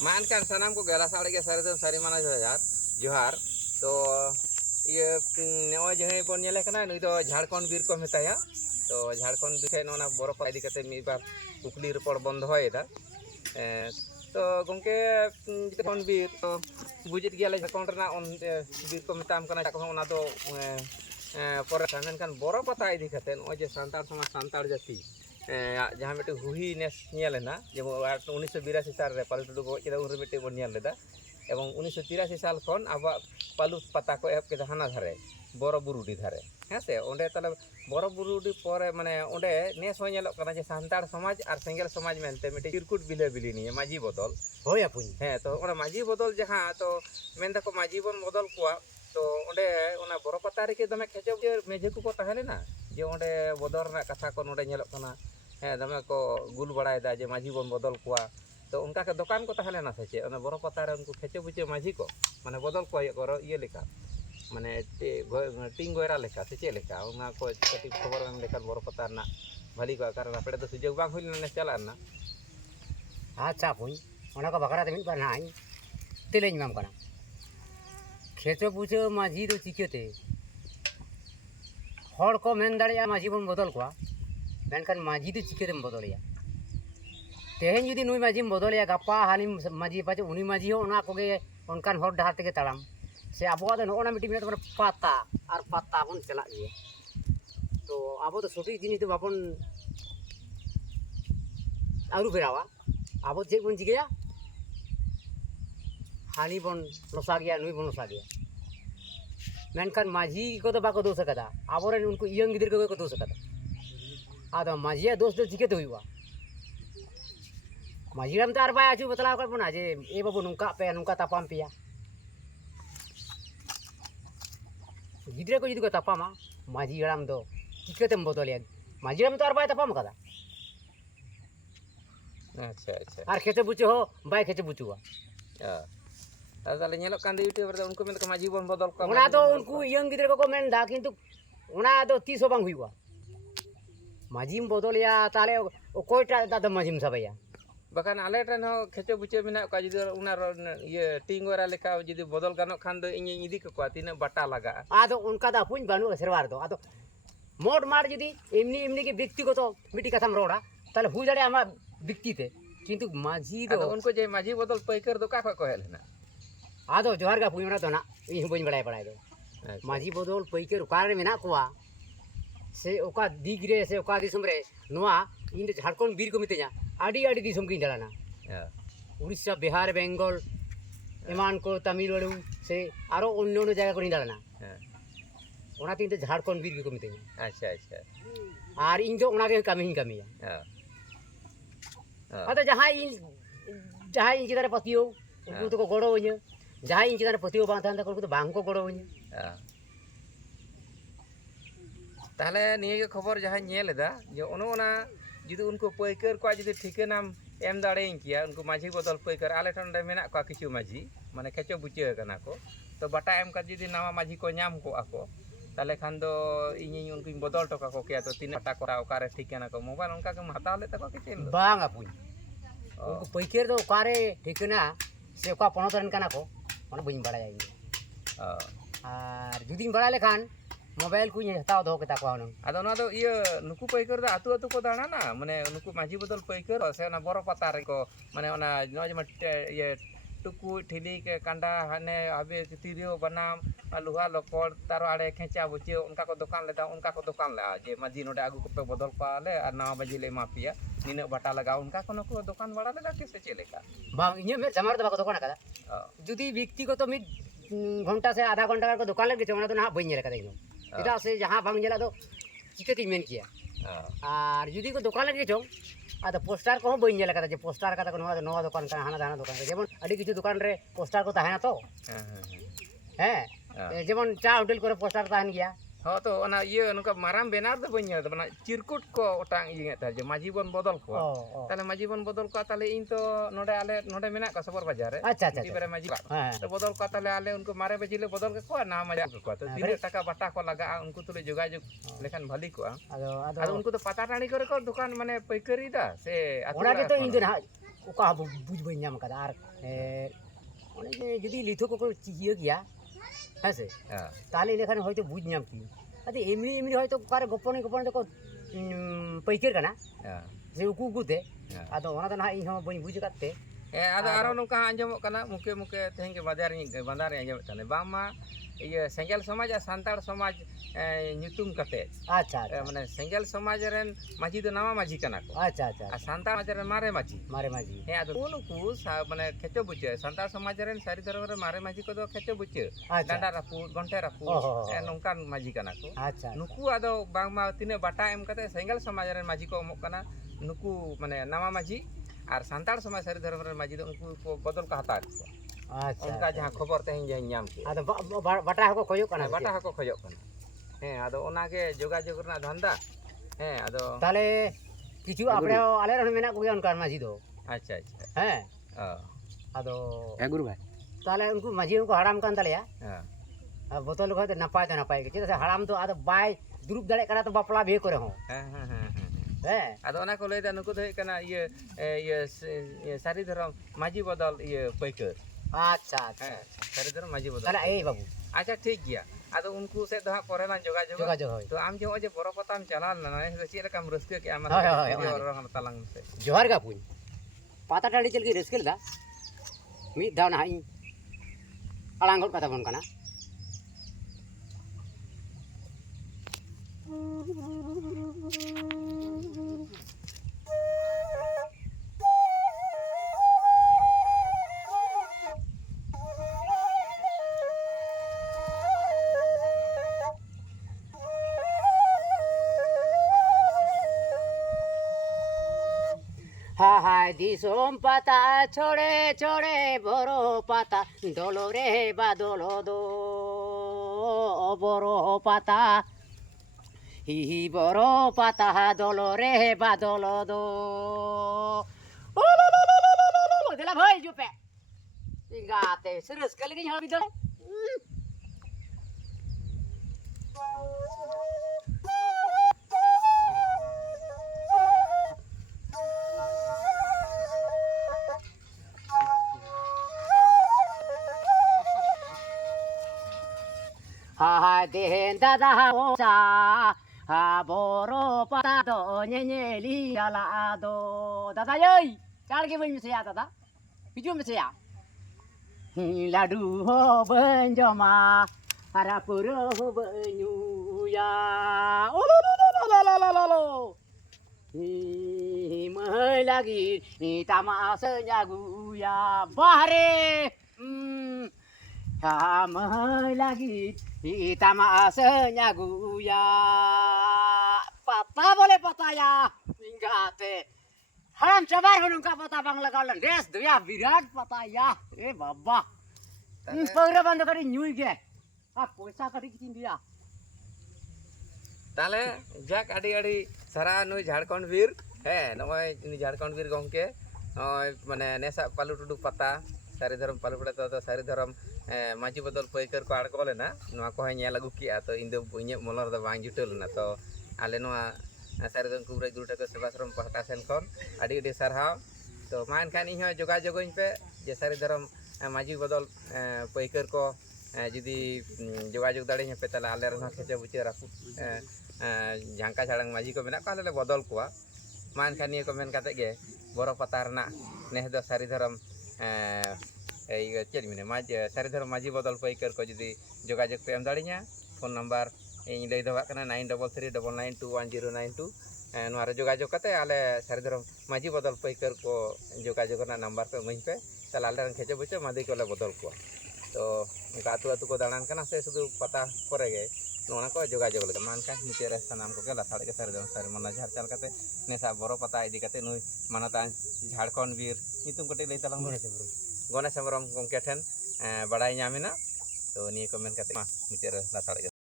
मानkan sanam को गेला साड़े के सारे सारी माना जोहार तो ये नवा जहे बन नेले कना नुई दो झारखंड बीर को मेताया तो झारखंड बीर नोना बरो को इदी कते मी बार कुकली रिपोर्ट बंद होयदा तो गंके झारखंड बीर तो बुजित गया झारखंड रना बीर को मेताम कना को ओना दो पर मेनखान बरो पता इदी कते नो जे सांतार समाज सांतार जाति जहाँ मिट्टी हुई नेस नेलेना जेमो 1982 साल रे पालू टुडू गज केदा उन मिट्टी बन नेल लेदा एवं 1983 साल खन अब पालू पता को एप केदा हाना धारे बरो बुरुडी धारे हेसे ओंडे तले बरो बुरुडी परे माने ओंडे नेस हो नेलो कना जे सांतार समाज और सेंगेल समाज मेनते मिट्टी चिरकुट बिले बिली नि माजी बदल होय आपुन हे तो ओना माजी बदल जहाँ तो मेन दको माजी बन बदल कुआ तो ओंडे ओना बरो पता रे के दमे खेचो जे मेजे को ताहेलेना जे ओंडे बदल ना कथा को नोडे नेलो कना हे दमे को गुल बड़ायदा जे माझी बन बदल कुआ तो उनका के दुकान को तहलेना से चे बरो पता रे उनको खेचे बुचे माझी को माने बदल को ये लेखा माने टिंग गोयरा लेखा से चे लेखा उना को कति खबर एम लेखा बरो पता ना भली को कारण आपड़े तो सुजोग बांग हुई ने चला ना अच्छा पुन ओना को बकरा ते मिन पर नाई तेलेñ माम कना खेचे बुचे माझी दो चिकेते हर को मेन दाड़िया माझी बन बदल को मेनखान माझी तो चिकेतेम बदलिया तेहें जुदी नुई माझी बदलिया गपा हाली माझी पाचे उनी माझी हो ओना कोगे उनकान हर डहार तेगे ताड़ाम से आबो दो नोना मिटी मिनट पाता और पाता बन चला गया तो आबो तो सठिक जिनिस तो बापन आरु फेरावा आबो चेक बन चिकेया हाली बन लसा गया नुई बन लसा गया मेनखान माझी को तो बाको दोष कदा आबोरेन उनको यंग गिदिर को दोष कदा आदो माझिया दोस्त दो चिकेते हुआ माझीराम तो बाय आजू बतला कर बना जे ए बाबू नुका पे नुका तापाम पिया गिदरे को जुदी को तापामा माझीराम दो चिकेतेम बदलिया माझीराम तो बाय तापाम कदा अच्छा अच्छा और खेते बुचे हो बाय खेते बुचुआ ताले नेलो कांदे यूट्यूबर दो उनको मेन को माझी बन बदल को ओना तो उनको यंग गिदरे को मेन दा किंतु ओना दो 30 बांग हुआ माझीम बदलिया ताले ओकोयटा दादा माझीम सबैया बखान आले ट्रेन हो खेचो बुचे मेना का जुदी उना ये टिंगोरा लेखा जुदी बदल गानो खान दो इᱧ इदी को तीना बाटा लगा आदो उनका दा पुñ बानु सरवार दो आदो मोड मार जुदी एमनी एमनी के व्यक्तिगत मिटी कथाम रोड़ा ताले हुई दाड़े आमा व्यक्तिते किंतु माझी दो उनको जे माझी बदल पैकर दो का को हेल ना आदो जोहार गा पुñ तो ना इन बइन बड़ाय बड़ाय दो माझी बदल पैकर उकार मेना कोआ से ओका दिगरे से ओका दिसम रे नोआ इन झारखंड बीर को मितेजा आडी आडी दिसम की दलाना उड़ीसा बिहार बेंगल एमान को तमिलनाडु से आरो अन्य अन्य जगह को दलाना ओना तीन झारखंड बीर को मितेजा अच्छा अच्छा और इन जो ओना के कमी कमिया अतो जहां इन चिदारे पतियो उनको तो गड़ो वña जहां इन चिदारे पतियो बांग थान को तो बांग को गड़ो वña ताहले निये खबर जहां नेलेदा जे ओना जुदी उनको पैकर को जुदी ठिकानाम एम दाड़ेन किया उनको माझी बदल पैकर आले ठन रे मेना को किछु माझी माने खेचो बुचे कना को तो बाटा एम का जुदी नवा माझी को नाम को आको ताले खान दो इᱧ उनको बदल टका को किया तो तीन टाका कोरा ओकारे ठिकाना को मोबाइल उनका के हताव ले तको किछेन बांग आपुñ उनको पैकर दो ओकारे ठिकाना से ओका पनोतरन कना को ओना बइन बड़ा जाई और जुदी बड़ा लेखान मोबाइल को हताव दो केता को आदो ना दो ये नुकु पैकर दा आतु आतु को दाना ना माने नुकु माझी बदल पैकर से ना बरो पता रे को माने ओना नज में ये टुकु ठिली के कांडा हाने अबे तिरियो बनाम लुहा लकोड़ तारो आड़े खेचा बुचे उनका को दुकान लेदा उनका को दुकान ला जे माझी नोडे आगु को पे बदल पाले और नवा बाजी ले माफिया निने बाटा लगा उनका को नको दुकान बड़ा लेदा किसे चलेगा बांग इने में जमार दबा को दुकान कदा जुदी व्यक्ति को तो मिड घंटा से आधा घंटा को दुकान लगे ओना तो ना बइन ले कदा इनो इटा से जहां बांग जला दो चिकेती मेन किया और जुदी को दुकान लगे चो आदा पोस्टर को बइन जला कदा जे पोस्टर कदा को नवा दुकान का हाना दाना दुकान जेमन अडी किछु दुकान रे पोस्टर को ताहेना तो हैं जेमन चा होटल को पोस्टर ताहेन गया हाँ तो ओना ये नुका माराम बेनार दो बइन तो बना चिरकुट को ओटांग ये था जे माझी बन बदल को ताले माझी बन बदल को ताले इन तो नोडे आले नोडे मेना का सबर बाजार रे अच्छा अच्छा तिबरे माझी तो बदल को ताले आले उनको मारे बजिले बदल के को ना मजा को तो तीन टाका बाटा को लगा उनको तुले जोगाजोग लेखान भली को आदो उनको तो पता टाणी करे को दुकान माने पैकरी दा से ओना के तो इन oka buj bain nyam kada ar one jodi litho ko iye gya hase tale lekhan hoyto buj nyam ki ade emni hoyto kare gopone ko paikir kana je uku te ado ona na ᱤᱧ ᱦᱚᱸ ᱵᱟᱹᱧ ᱵᱩᱡ ᱟᱠᱟᱫ ᱛᱮ ᱟᱫᱚ ᱟᱨᱚ ᱱᱚᱝᱠᱟ ᱟᱸᱡᱚᱢᱚᱜ ᱠᱟᱱᱟ ᱢᱩᱠᱮ ᱛᱮᱦᱮᱧ ᱜᱮ ᱵᱟᱸᱫᱟᱨ ᱨᱮ ᱟᱸᱡᱚᱢᱮᱫ ᱛᱟᱦᱮᱱ ᱵᱟᱝᱢᱟ ᱤᱭᱟᱹ ᱥᱮᱸᱜᱮᱞ ᱥᱚᱢᱟᱡᱽ ᱟᱨ ᱥᱟᱱᱛᱟᱲ ᱥᱚᱢᱟᱡᱽ ᱧᱩᱛᱩᱢ ᱠᱟᱛᱮ ᱟᱪᱪᱷᱟ ᱢᱟᱱᱮ ᱥᱮᱸᱜᱮᱞ ᱥᱚᱢᱟᱡᱽ ᱨᱮᱱ ᱢᱟᱹᱡᱷᱤ ᱫᱚ ᱱᱟᱣᱟ ᱢᱟᱹᱡᱷᱤ ᱠᱟᱱᱟ ᱠᱚ ᱟᱪᱪᱷᱟ ᱟᱪᱪᱷᱟ ᱟᱨ ᱥᱟᱱᱛᱟᱲ ᱥᱚᱢᱟᱡᱽ ᱨᱮᱱ ᱢᱟᱨᱮ ᱢᱟᱹᱡᱷᱤ ᱟᱫᱚ ᱩᱱᱠᱩ ᱢᱟᱱᱮ ᱠᱷᱮᱪᱚ ᱵᱩᱪᱟᱹ ᱥᱟᱱᱛᱟᱲ ᱥᱚᱢᱟᱡᱽ ᱨᱮᱱ ᱥᱟᱹᱨᱤ ᱫᱷᱚᱨᱚᱢ ᱨᱮ ᱢᱟᱨᱮ ᱢᱟᱹᱡᱷᱤ ᱠᱚᱫᱚ ᱠᱷᱮᱪᱚ ᱵᱩᱪᱟᱹ ᱰᱟᱸᱰᱟ ᱨᱟᱹᱯᱩᱫ ᱜᱚᱱᱴᱷᱮ ᱨᱟᱹᱯᱩᱫ ᱱᱚᱝᱠᱟᱱ ᱢᱟᱹᱡᱷᱤ ᱠᱟᱱᱟ ᱠᱚ ᱱᱩᱠᱩ ᱟᱫᱚ ᱵᱟᱝᱢᱟ ᱛᱤᱱᱟᱹᱜ ᱵᱟᱴᱟ ᱮᱢ ᱠᱟᱛᱮ ᱥᱮᱸᱜᱮᱞ ᱥᱚᱢᱟᱡᱽ ᱨᱮᱱ ᱢᱟᱹᱡᱷᱤ ᱠᱚ ᱮᱢᱚᱜ ᱠᱟᱱᱟ नुकु माने नामा माझी और सांतार समाज सारी धर्म रे माझी उनको को बदल का हता अच्छा उनका जहां खबर तेहिं जे नाम के आदो बाटा हको खोयो कना बाटा हको खोयो कना हे आदो ओना के जोगाजोग रना धंधा हे आदो ताले किछु आपरे आले रन मेना को उनका माझी दो अच्छा अच्छा हे आदो हे गुरु भाई ताले उनको माझी उनको हराम कान तालेया हां बोतल को नपाय के चेदा हराम तो आदो बाय दुरुप दड़े करा तो बापला बे करे हो आदो ओना को लेदा नुकु दो कना ये सारी धर्म माझी बदल ये पैकर अच्छा अच्छा सारी धर्म माझी बदल ताले ए बाबू अच्छा ठीक गया आदो उनको से दहा करेला जोगाजोग तो आम जो बरो पताम चलाल ना से चेद काम रस्के के आम और तलांग से जोहार गा पुन पाता टाड़ी चल के रस्केल दा मी दाव ना इ अलांग कथा बन कना हाय दिसोम पाता छोड़े छोड़े बरो पाता दोलो रे बादोलो दो बरो पाता ही बरो पाता दोलो रे बादोलो दो ओ लो देला भाई जुपे इंगाते सरस कल गई हां बिदल हाय देहन दादा ओसा हा बोरो पता दो नेनेली आला दो दादा यई चाल के बन से दादा हिजू में से लाडू हो बंजमा हरा पुरो हो बनुया ओ लो hi mới lagi tama senyaguya bahre mai lagi tama senyaguya pata boleh pata ya inggate haram sabar hunung ka pata bang lagalan res duya virat pata ya baba pura band kari nyui ge poisa kari kitin dia ताले जाक आडी आडी सारा नुई झारखंड वीर हे नय इन झारखंड वीर गंके माने NASA पालु टुडू पता सारी धर्म पालु पड़े तो सारी धर्म माजी बदल पैकर को आड़को लेना नवा को नेल अगु किया तो इन दो इने मोलर द बांग जुटल ना तो आले नवा सारी धर्म कुबरे गुरुटा को सेवाश्रम पहटा सेन खन आडी आडी सरहाव तो मान खान इन जोगा जोगइन पे जे सारी धर्म माजी बदल पैकर को जुदी जोगाजोग दाड़े पे ताले आले रहा खेचे बुचे रापू झांका झाड़ांग माझी को मेना को आले बदल को मान खान को मेन काते गे बरो पता रना नेह दो सारी धर्म चेद मिने माज सारी धर्म माझी बदल पैकर को जुदी जोगाजोग पे एम दाड़िया फोन नंबर इन लई दवा कना 9339921092 नोआ रे जोगाजोग कते आले सारी धर्म माझी बदल पैकर को जोगाजोग ना नंबर पे मई पे ताले आले रंग खेचे बुचे मादी को ले बदल को तो उनका आतु आतु को दाड़ान करना से शुद्ध पता करेंगे नोना को जोगाजोग लगे मान का नीचे रे सनाम को के लाथाड़ के सारे सारे मना झार चाल करते नेसा बरो पता इदी करते नुई मानता झारखंड वीर नितुम कटे लई तलांग गणेश हेम्ब्रम गंके ठेन बड़ाई नामेना तो निये कमेंट करते नीचे रे लाथाड़